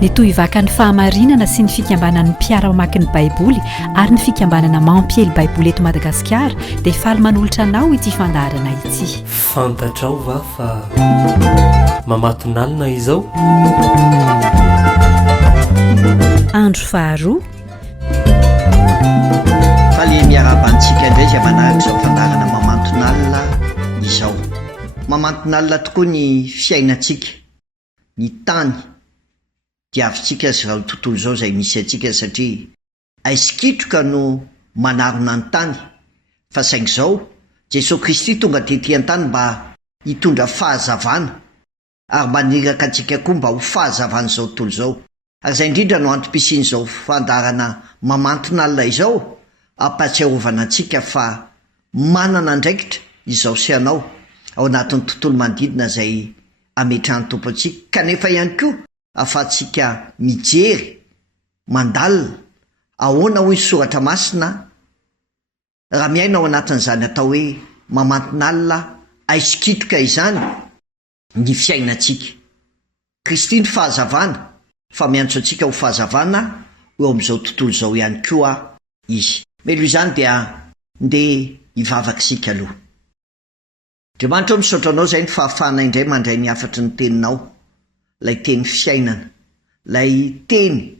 ny toy ivaka ny fahamarinana sy ny fikambanan'ny mpiara mamaky ny baiboly ary ny fikambanana mampiely baiboly eto Madagasikara dia faly manolotra anao ity fandaharana ity. Fantatrao va fa mamatonalina izao? Andro faharoa faly miara-bantsika indray izay manaraka izao fandaharana mamatonalina izao. Mamatonalina tokoa ny fiainantsika, ny tany diavintsika izao tontolo izao izay misy antsika, satria aiskitroka no manarona ny tany, fa saingy izao Jesosy Kristy tonga tetỳ an-tany mba hitondra fahazavana ary maniraka antsika koa mba ho fahazavana izao tontolo izao. Ary izay indrindra no antom-pisiany izao fandaharana mamatonalina izao, ampatsiarovana antsika fa manana andraikitra izao sy anao ao anatin'ny tontolo manodidina izay ametrahan'ny tompo antsika, kanefa ihany koa afahantsika mijery, mandalina ahoana hoy ny soratra masina raha miaina ao anatin'izany atao hoe mamatonalina aiskitroka izany ny fiainantsika. Kristy ny fahazavana, fa miantso antsika ho fahazavana eo amin'izao tontolo izao ihany koa izy. Melo izany dia ndeha hivavaka sika aloha. Andriamanitra misaotra anao izay ny fahafahana indray mandray ny afatry ny teninao, lay teny fiainana, lay teny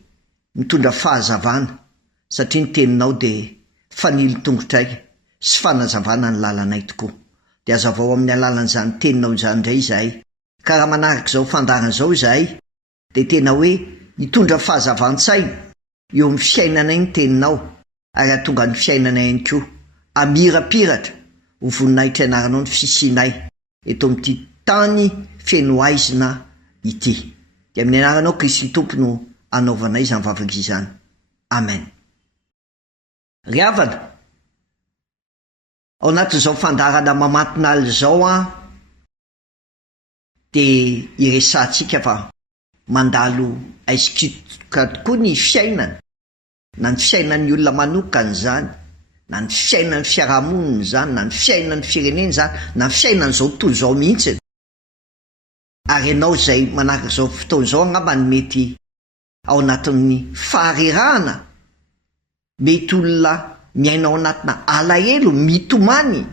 mitondra fahazavana, satria ny teninao dia fanily tongotray sy fanazavana ny lalanay tokoa. Dia azavao amin'ny alalan'izany teninao izany indray izahay, ka raha manaraka izao fandarana izao izahay dia tena hoe hitondra fahazavan-tsaina eo amin'ny fiainanay ny teninao, ary atonga ny fiainanay ihany koa amirapiratra ho voninahitra ianaranao ny fisianay eto amin'ity tany feno aizina ity. Dia amin'ny anaranao Kristy Tompo no anaovanay izany vavaka izany. Amen. Ry havana, ao anatin'izao fandaharana mamatonalina izao dia iresantsika fa mandalo aiskitroka tokoa ny fiainana, na ny fiainan'ny olona manokana izany, na ny fiainan'ny fiarahamonina izany, na ny fiainan'ny firenena izany, na ny fiainan'izao tontolo izao mihitsy. Ary ianao izay manaraka izao fotoana izao angamba ny mety ao anatin'ny faharerahana, mety olona miaina ao anatina alahelo, mitomany,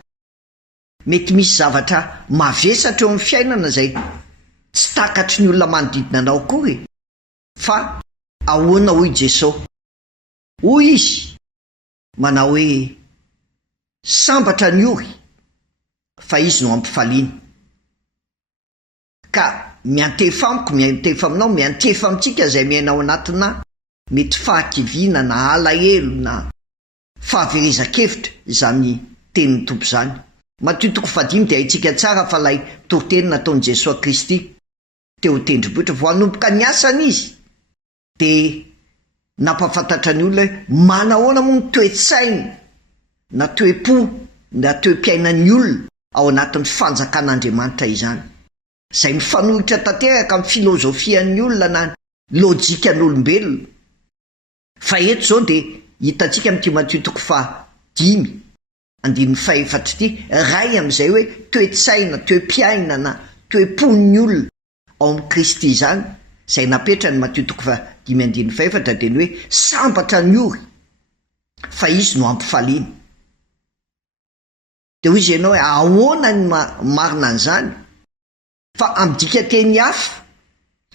mety misy zavatra mavesatra eo amin'ny fiainana izay tsy takatry ny olona manodidina anao kory, fa ahoana hoy Jesosy? Hoy izy manao hoe sambatra ny ory fa izy no ampifaliana. Ka miantefa amiko, miantefa aminao, miantefa amintsika izay miaina ao anatina mety fahakiviana na alahelo na fahaverezan-kevitra izany tenin'ny tompo izany. Matio 5 dia haitsika tsara fa lay toroteny nataon'i Jesosy Kristy teo tendrombohitra vao hanomboka ny asany izy dia nampafantatra ny olona hoe manahoana moa ny toe-tsaina na toe-po na toe-piainan'ny olona ao anatin'ny fanjakan'Andriamanitra izany, izay mifanohitra tanteraka amin'ny filozofian'ny olona na lojikan'olombelona. Fa eto izao dia hitantsika amin'ity Matio 5:5-4 ity, ray amin'izay hoe toe-tsaina, toe-piaina na toe-pon'ny olona ao amin'ny Kristy izany, izay napetra ny Matio 5:4 dia ny hoe sambatra ny ory fa izy no ampifaliana. Dia hoy izy ianao hoe ahoana ny marina an'izany? Fa amin'ny dika teny hafa,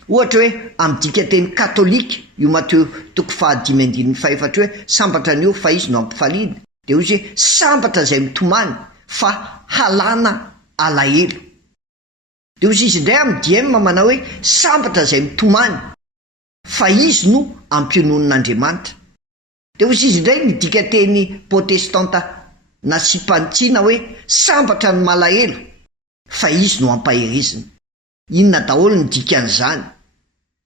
ohatra hoe amin'ny dika teny katolika, io Mateo 5:5 hoe sambatra ny ory fa izy no ampifaliana, dia hoy izy hoe sambatra izay mitomany fa halana alahelo. Dia hoy izy indray amin'ny DM manao hoe sambatra izay mitomany fa izy no ampionon'Andriamanitra. Dia hoy izy indray ny dika teny protestanta na sipantsiana hoe sambatra ny malahelo fa izy no ampaherizina. Inona daholo ny dikan'izany?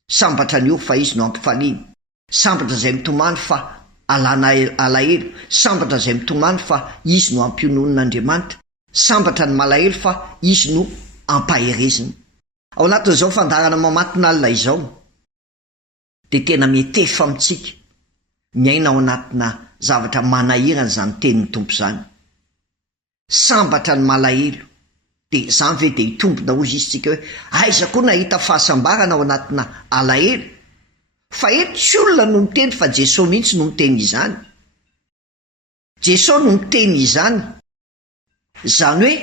Sambatra ny ory fa izy no ampifaliana, sambatra izay mitomany fa alana alahelo, sambatra izay mitomany fa izy no ampionon'Andriamanitra, sambatra ny malahelo fa izy no ampaherizina. Ao anatin'izao fandarana mamatonalina izao dia tena mietefa amintsika miaina ao anatina zavatra manahirana izany tenin'ny tompo izany. Sambatra ny malahelo, dia izany ve dia hitombona hozy izy tsika hoe aiza koa nahita fahasambarana ao anatina alahelo? fa eto tsy olona no miteny fa Jesosy mihitsy no miteny izany. Jesosy no miteny izany, zany hoe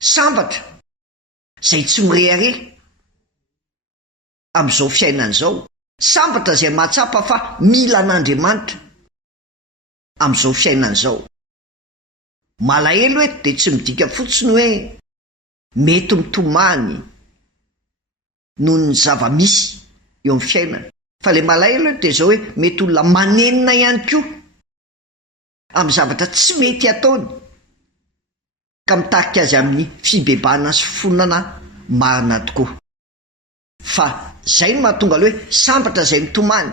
sambatra zay tsy mirehareha amin'izao fiainana izao, sambatra zay mahatsapa fa mila an'Andriamanitra amin'izao fiainana izao. Malahelo eto dia tsy midika fotsiny hoe mety mitomany noho ny zava-misy eo amin'ny fiainana, fa le malahelo eto dia zao hoe mety olona manenina ihany koa amin'ny zavatra tsy mety ataony ka mitarika azy amin'ny fibebahana sy fonana marina tokoa. Fa zay no mahatonga le hoe sambatra zay mitomany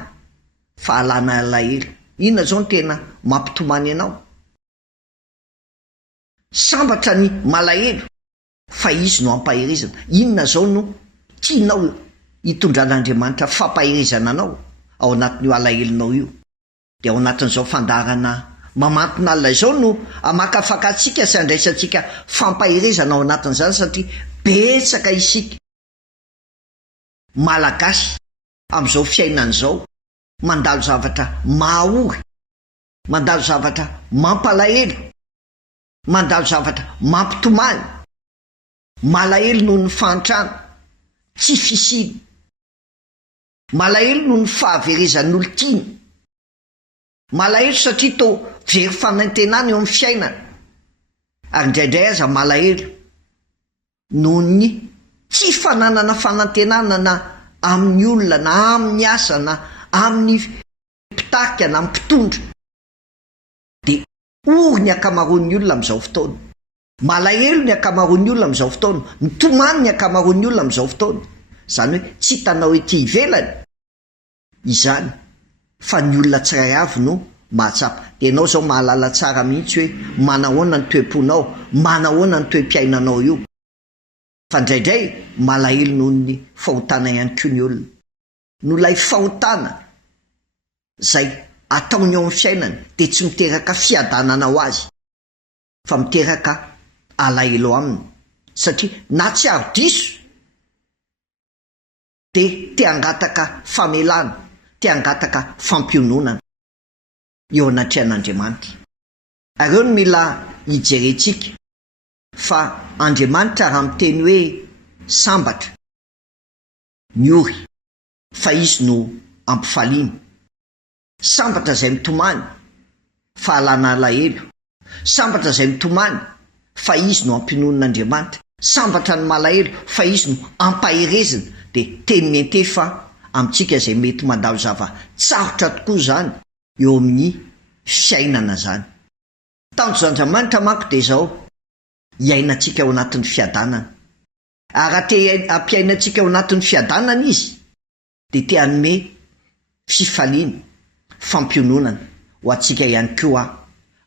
fa alana alahelo. Inona zao no tena mampitomany ianao? Sambatra ny malahelo fa izy no ampahirizana. Inona zao no tianao hitondran'Andriamanitra fampahirizana anao ao anatin'io alahelonao io? Dia ao anatin'izao fandarana mamantona alina izao no amakafaka antsika sy andraisantsika fampahirizana ao anatin'izany, satria betsaka isika malagasy amin'izao fiainana izao mandalo zavatra mahaory, mandalo zavatra mampalahelo, mandalo zavatra mampitomany. Malahelo noho ny fahantrana, tsy fisiny. Malahelo noho ny fahaverezan'olo tiany. Malahelo satria toa very fanantenana eo amin'ny fiainana. Ary indraindray aza malahelo noho ny tsy fananana fanantenana na amin'ny olona na amin'ny asa na amin'ny mpitarika na mpitondra. Dia ory ny akamaroan'ny olona amin'izao fotoana. Malahelo ny akamaroan'ny olona amin'izao fotoana, mitomany ny akamaroan'ny olona amin'izao fotoana. Zany hoe tsy hitanao ety ivelany izany, fa ny olona tsiray avy no mahatsapa. Dia ianao zao mahalala tsara mihitsy hoe manahoana ny toe-ponao, manahoana ny toe-piainanao io. Fa indraindray malahelo noho ny fahotana ihany koa ny olona, no ilay fahotana zay ataony ao amin'ny fiainany dia tsy miteraka fiadanana ho azy, fa miteraka alahelo aminy. Satria na tsy aro-diso dia te-hangataka famelana, te-hangataka fampiononana eo anatrehan'Andriamanitra. Areo no mila hijerentsika fa Andriamanitra raha miteny hoe sambatra miory fa izy no ampifaliana, sambatra zay mitomany fa alana alahelo, sambatra zay mitomany fa izy no ampinonan'Andriamanitra, sambatra ny malahelo fa izy no ampahirezina. Dia teny mentefa amintsika zay mety mandalo zava-tsarotra tokoa zany eo amin'ny fiainana zany. Tanjon'Andriamanitra manko dia zao hiainantsika ao anatin'ny fiadanana. Ary te hampiainantsika ao anatin'ny fiadanana izy dia te hanome fifaliana, fampiononana ho antsika ihany koa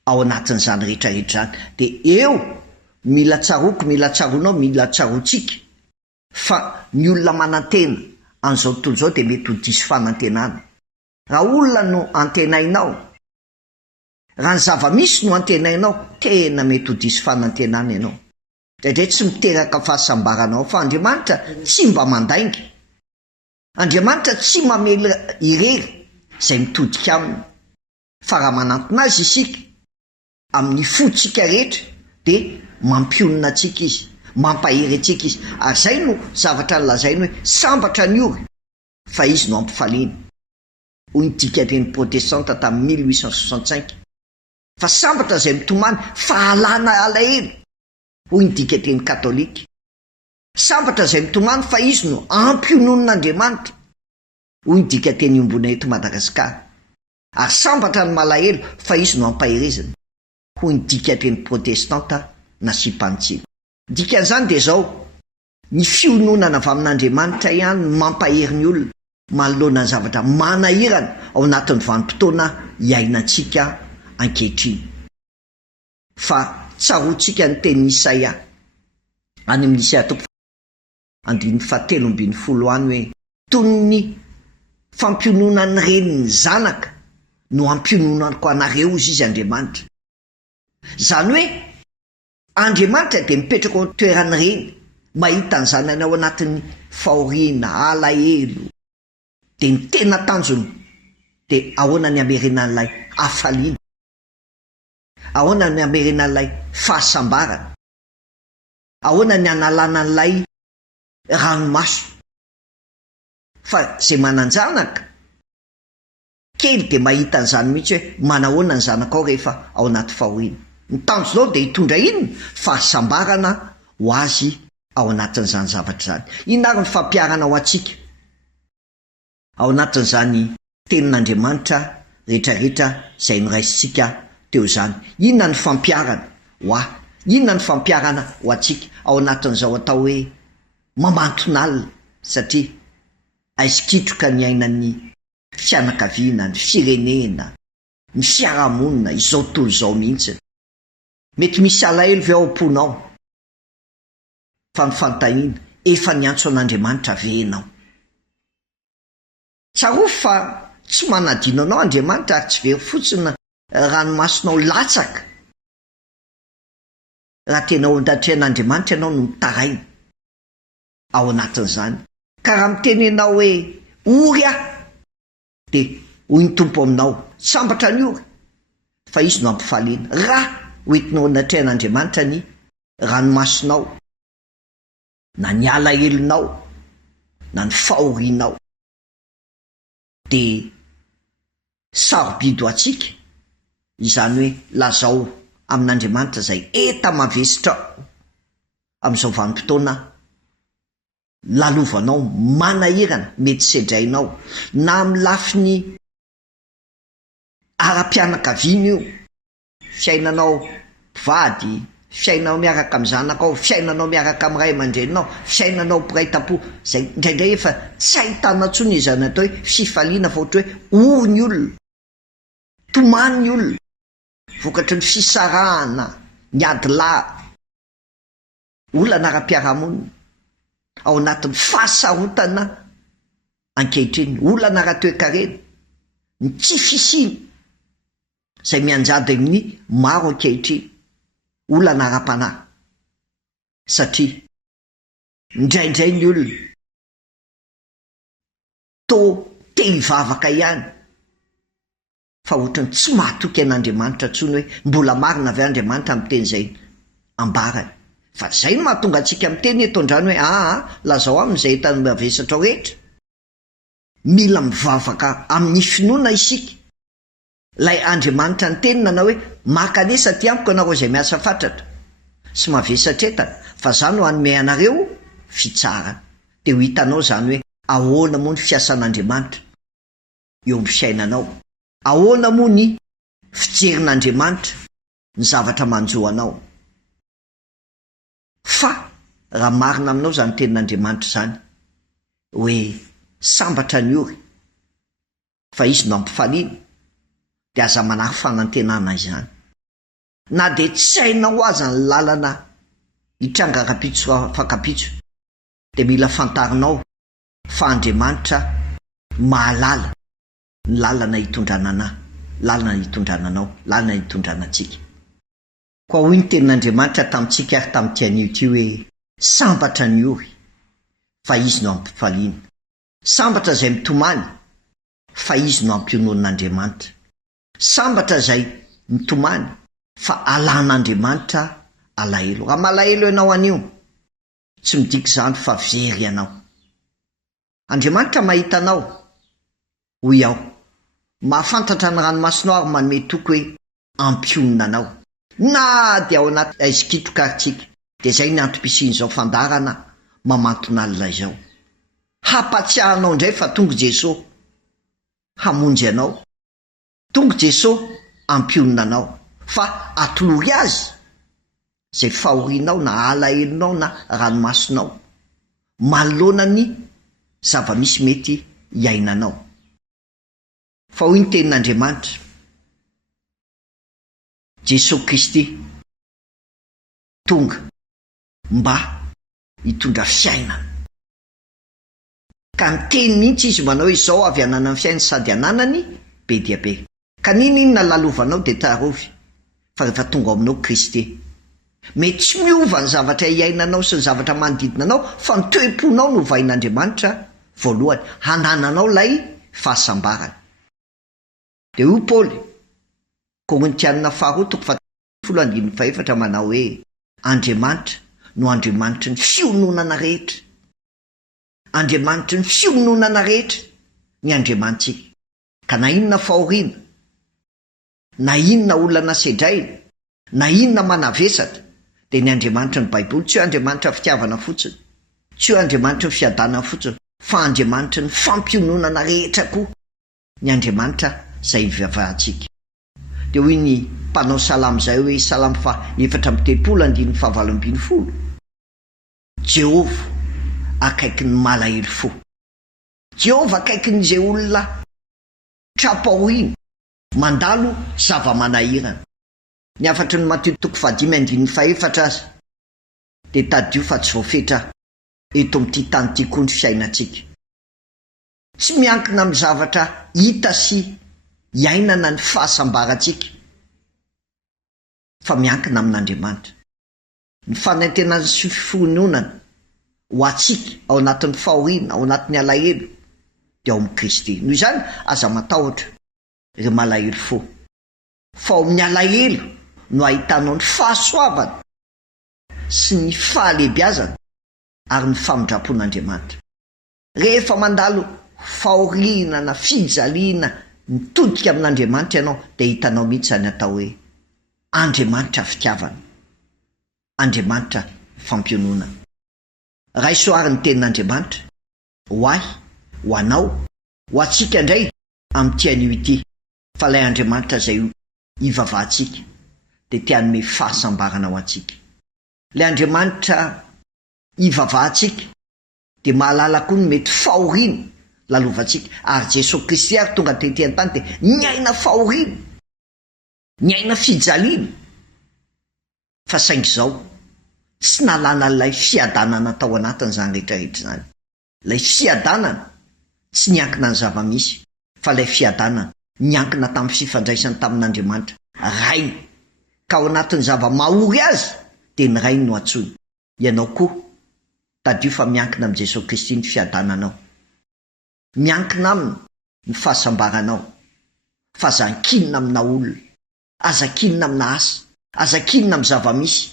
ao anatin'izany rehetrarehetra zany. Dia eo mila tsaroko, mila tsaronao, mila tsarontsika fa ny olona manantena an'izao tontolo izao dia mety ho diso fanantenana. Raha olona no antenainao, raha ny zava-misy no antenainao, tena mety ho diso fanantenana ianao. Indraindray tsy miteraka fahasambaranao, fa Andriamanitra tsy mba mandainga. Andriamanitra tsy mamela irery zay mitodika aminy. Fa raha manantona azy isika amin'ny fontsika rehetra dia mampionona antsika izy, mampahery antsika izy. Ary zay no zavatra nolazainy hoe sambatra ny ory fa izy no ampifaliana. Hoy ny dikateny protestanta tamin'ny 1865. Fa sambatra zay mitomany fa alana alahelo. Hoy ny dikateny katolika. Sambatra zay mitomany fa izy no ampiononan'Andriamanitra. Hoy ny dikateny iombona eto Madagasikara. Ary sambatra ny malahelo fa izy no ampahirizana. Hoy ny dikateny protestanta na Sipantsina. Dikan'izany dia zao, ny fiononana avy amin'Andriamanitra ihany mampahery ny olona manoloana ny zavatra manahirana ao anatin'ny vanim-potoana iainantsika ankehitriny. Fa tsaroantsika ny teny Isaia any amin'ny Isaia 7:17 any hoe toy ny fampiononany reniny zanaka no ampiononako anareo izy Andriamanitra. Zany hoe Andriamanitra dia mipetraka ao toerany reny, mahita ny zanany ao anatin'ny fahoriana, alahelo, dia ny tena tanjony dia ahoana ny amerina an'ilay hafaliana, ahoana ny amerina an'ilay fahasambarana, ahoana ny analana an'ilay ranomaso. Fa zay mananjanaka kely dia mahita an'izany mihitsy hoe manahoana ny zanakao rehefa ao anaty fahoriana. Ny tanjonao dia hitondra inona? Fahasambarana ho azy ao anatin'izany zavatra zany. Inona ary ny fampiarana ho antsika ao anatin'izany tenin'Andriamanitra rehetrarehetra izay noraisintsika teo zany? Inona ny fampiarana ho ahy? Inona ny fampiarana ho antsika ao anatin'izao atao hoe mamanton'alina? Satria aizikitroka ny ainan'ny fianakaviana, ny firenena, ny fiarahamonina izao tontolo izao mihitsy. Mety misy alahelo ve ao am-ponao fa ny fanontaniana efa niantso an'Andriamanitra ve ianao? Tsaro fa tsy manadino anao Andriamanitra ary tsy very fotsiny ranomasonao latsaka raha tena ao an-datrehan'Andriamanitra ianao no mitaraina ao anatin'izany. Ka raha mitenenao hoe ory aho dia hoy ny tompo aminao sambatra ny ory, fa izy no ampifaliana. Raha hoentinao an-datrehan'Andriamanitra ny ranomasonao na ny alahelonao na ny fahorianao dia sarobidy ho antsika izany hoe lazao amin'Andriamanitra izay eta mavesitra amin'izao vanim-potoana lalovanao manahirana mety sedrainao na amin'ny lafiny ara-pianakaviana io, fiainanao mpivady, fiainanao miaraka amin'ny zanakao, fiainanao miaraka amin'ny ray aman-dreninao, fiainanao mpiraitam-po, zay indraindray efa tsy ahitana intsony izany atao hoe fifaliana fa ohatra hoe ory ny olona, tomany ny olona, vokatry ny fisarahana, ny adilahy, olana ara-piarahamonina ao anatin'ny fahasarotana ankehitriny, olana ara-toe-karena, ny tsy fisiny izay mianjady ny maro ankehitriny, olana ara-panahy. Satria indraindray ny olona to te hivavaka ihany fa ohatrany tsy mahatoky an'Andriamanitra intsony hoe mbola marina avy Andriamanitra amin'ny teny izay ambarany. Fa zay no mahatonga antsika miteny eto andrano hoe lazao amin'izay entany mavesatra ao rehetra, mila mivavaka amin'ny finoana isika. Lay Andriamanitra ny tenina na hoe makanesa ty amiko anareo izay miasa fatratra sy mavesatra entana, fa zany ho anome anareo fitsarana. Dia ho hitanao zany hoe ahoana moa ny fiasan'Andriamanitra eo amin'ny fiainanao, ahoana moa ny fijerin'Andriamanitra ny zavatra manjoanao. Fa raha marina aminao zany tenin'Andriamanitra zany hoe sambatra ny ory fa izy no ampifaliana, dia aza manahy fanantenana izany. Na dia tsy hainao aza ny lalana hitranga kapitso fakapitso, dia mila fantarinao fa Andriamanitra mahalala ny lalana hitondrana anahy, lalana hitondrana anao, lalana hitondrana antsika. Koa hoy ny tenin'Andriamanitra tamintsika ary tamin'ity anio ity hoe sambatra ny ory fa izy no ampifaliana, sambatra izay mitomany fa izy no ampionon'Andriamanitra, sambatra izay mitomany fa alan'Andriamanitra alahelo. Raha malahelo ianao anio tsy midika izany fa very ianao. Andriamanitra mahita anao hoy aho mahafantatra ny ranomasonao ary manome toky hoe ampionona anao, na dia ao anaty aizikitroka aritsika. Dia zay ny antom-pisian'izao fandarana mamanton'alina izao, hampatsiahanao indray fa tonga Jesosy hamonjy anao, tonga Jesosy ampionona anao, fa atolory azy zay fahorianao na alahelonao na ranomasonao manoloana ny zava-misy mety iainanao. Fa hoy ny tenin'Andriamanitra, Jesosy Kristy tonga mba hitondra fiainana. Ka miteny mihitsy izy manao hoe izao avy anana ny fiainana sady ananany be dia be. Ka ninona lalovanao dia tarovy fa rehefa tonga aminao Kristy, mety tsy miova ny zavatra iainanao sy ny zavatra manodidina anao, fa ny toe-ponao no vain'Andriamanitra voalohany hanananao lay fahasambarana. De io Paoly Korintianina faharoa toko folo andininy faefatra manao hoe Andriamanitra no Andriamanitry ny fiononana rehetra. Andriamanitry ny fiononana rehetra ny Andriamanitsika. Ka na inona fahoriana, na inona olana sedraina, na inona manavesatra, de ny Andriamanitra ny Baiboly tsy hoe Andriamanitra fitiavana fotsiny, tsy hoe Andriamanitra ny fiadanana fotsiny, fa Andriamanitra ny fampiononana rehetra koa ny Andriamanitra zay ivavahantsika. De hoy ny mpanao salamo zay hoe salamo fa 4:7-12 Jehova akaiky ny malahelo fo. Jehova akaiky n'izay olona trapahorina mandalo zava-manahirana. Ny afatry ny Mateo 5:5 azy de tadio fa tsy voafetra eto amin'ity tany ty koa ny fiainantsika. Tsy miankina amin'ny zavatra hita sy iainana ny fahasambarantsika, fa miankina amin'Andriamanitra. Ny fanaintenana sy fiononana ho atsika ao anatin'ny fahoriana, ao anatin'ny alahelo de ao amin'ny Kristy. Noho izany aza matahotra ry malahelo fo, fa ao amin'ny alahelo no ahitanao ny fahasoavana sy ny fahalebiazana ary ny famindrapon'Andriamanitra. Rehefa mandalo fahorinana, fijaliana, mitodika amin'Andriamanitra ianao de hitanao mihitsy zany atao hoe Andriamanitra fitiavana, Andriamanitra fampionona. Raisoary ny tenin'Andriamanitra ho ahy, ho anao, ho atsika indray amin'ity anio ity, fa lay Andriamanitra zay ivavahantsika de tianome fahasambarana ho antsika. Le Andriamanitra ivavahantsika de mahalala koa ny mety fahoriana lalovantsika, ary Jesosy Kristy ary tonga tety an-tany de nyaina fahoriana, nyaina fijaliana. Fa saingy zao tsy nalana lay fiadanana tao anatiny zany rehetrarehetra zany. Lay fiadanana tsy niankina ny zava-misy, fa lay fiadanana niankina tamin'ny fifandraisany tamin'Andriamanitra rainy, ka ao anatin'ny zava-mahory azy de ny rainy no antsoiny. Ianao koa tadio fa miankina amin'ny Jesosy Kristy ny fiadananao, miankina aminy ny fahasambaranao, fa azan-kinina amina olona, azan-kinina amina asa, azan-kinina amin'ny zava-misy,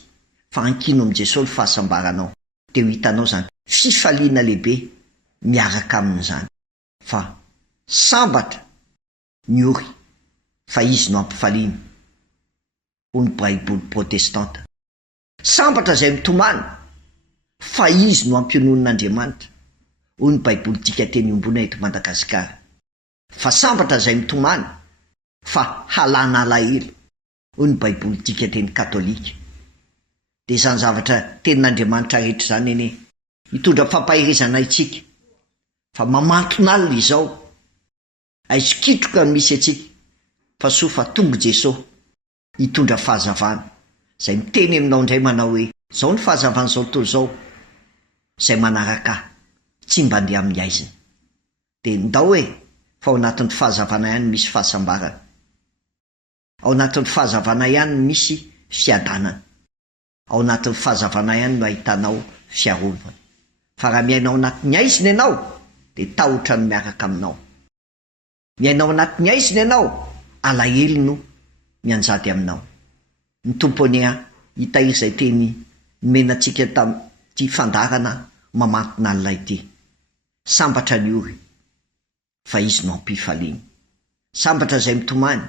fa ankino amin'ny Jesosy ny fahasambaranao. De ho hitanao zany fifaliana lehibe miaraka amin'izany, fa sambatra ny ory fa izy no ampifaliana. Ho ny Baiboly protestanta, sambatra zay mitomany fa izy no ampionon'Andriamanitra. Ho ny Baiboly tika teny ombona eto Madagasikara, fa sambatra zay mitomany fa halana alahelo. Ho ny Baiboly tika teny Katolika. De zany zavatra tenin'Andriamanitra rehetra zany ene mitondra fampahirizana itsika, fa mamanton'alina izao aizokitroka no misy atsika, fa soa fa tonga Jesosy hitondra fahazavana zay miteny aminao indray manao hoe zao ny fahazavana zao tontolo zao zay manaraka tsy mba ndeha amin'ny aiziny. De ndao hoe fa ao anatin'ny fahazavana ihany misy fahasambarana, ao anatin'ny fahazavana ihany misy fiadanana, ao anatin'ny fahazavana ihany no ahitanao fiarovana. Fa raha miainao anatin'ny aiziny ianao de tahotra no miaraka aminao. Miainao anatin'ny aiziny ianao, alahelo no mianjady aminao. Ny tomponia hitahiry zay teny menantsika tamin'ity fandarana mamantona alina ity. Sambatra ny ory fa izy no ampifaliana, sambatra zay mitomany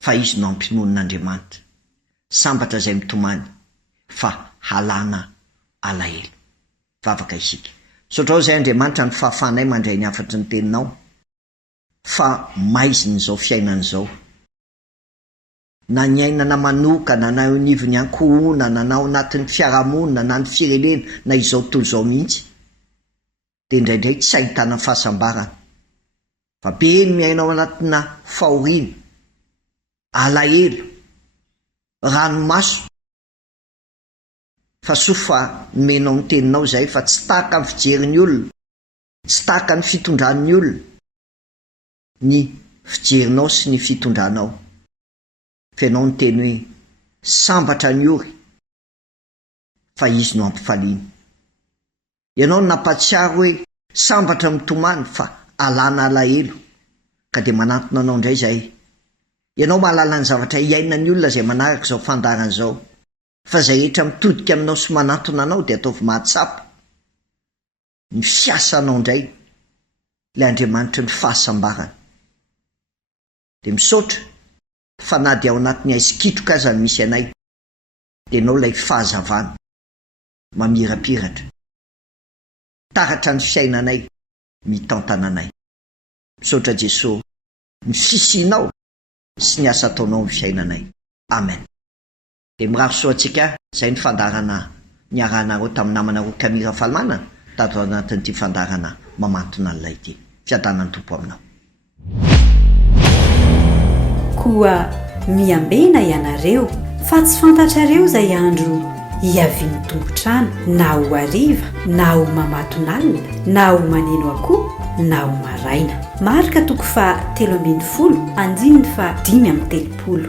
fa izy no ampinon'Andriamanitra, sambatra zay mitomany fa halana alahelo. Vavaka isika. Sotrao zay Andriamanitra ny fahafanay mandray ny afatry ny teninao, fa maiziny zao fiainana zao, na ny ainana manokana, na nivony ankohonana, na ao anatin'ny fiarahamonina, na ny firenena, na izao tontolo zao mihitsy, de indraindray tsy ahitana fahasambarana, fa be ny miainao anatina fahoriana, alahelo, ranomaso. Fa soa fa menao ny teninao zay, fa tsy tahaka ny fijerin'ny olona, tsy tahaka ny fitondran'ny olona ny fijerinao sy ny fitondranao, fa ianao ny teny hoe sambatra ny ory fa izy no ampifaliana. Ianao no nampatsiaro hoe sambatra mitomany fa alana alahelo ka dia manatona anao indray zay. Ianao mahalala ny zavatra iaina ny olona izay manaraka izao fandarana izao, fa izay rehetra mitodika aminao sy manatona anao dia ataovy mahatsapa. Ny fiasanao indray ilay Andriamanitra ny fahasambarana. Dia misaotra fa na dia ao anatin'ny aiskitroka aza ny misy anay, dia ianao ilay fahazavana mamirapiratra taratra ny fiainanay, mitantana anay. Misaotra Jesosy ny fisianao sy ny asa ataonao amin'ny fiainanay. Amen. Dia miraro soantsika izay ny fandarana niarahanareo tamin'ny namanareo Camille Fahalamana tato anatin'ity fandarana mamantona an'ilay ity. Fiadanany Tompo aminao. Koa miambena ianareo fa tsy fantatrareo izay andro hiaviany tompontrano, na ho hariva, na ho mamatonalina, na ho maneno akoho, na ho maraina. Marika 3:30 andininy fa 5:30.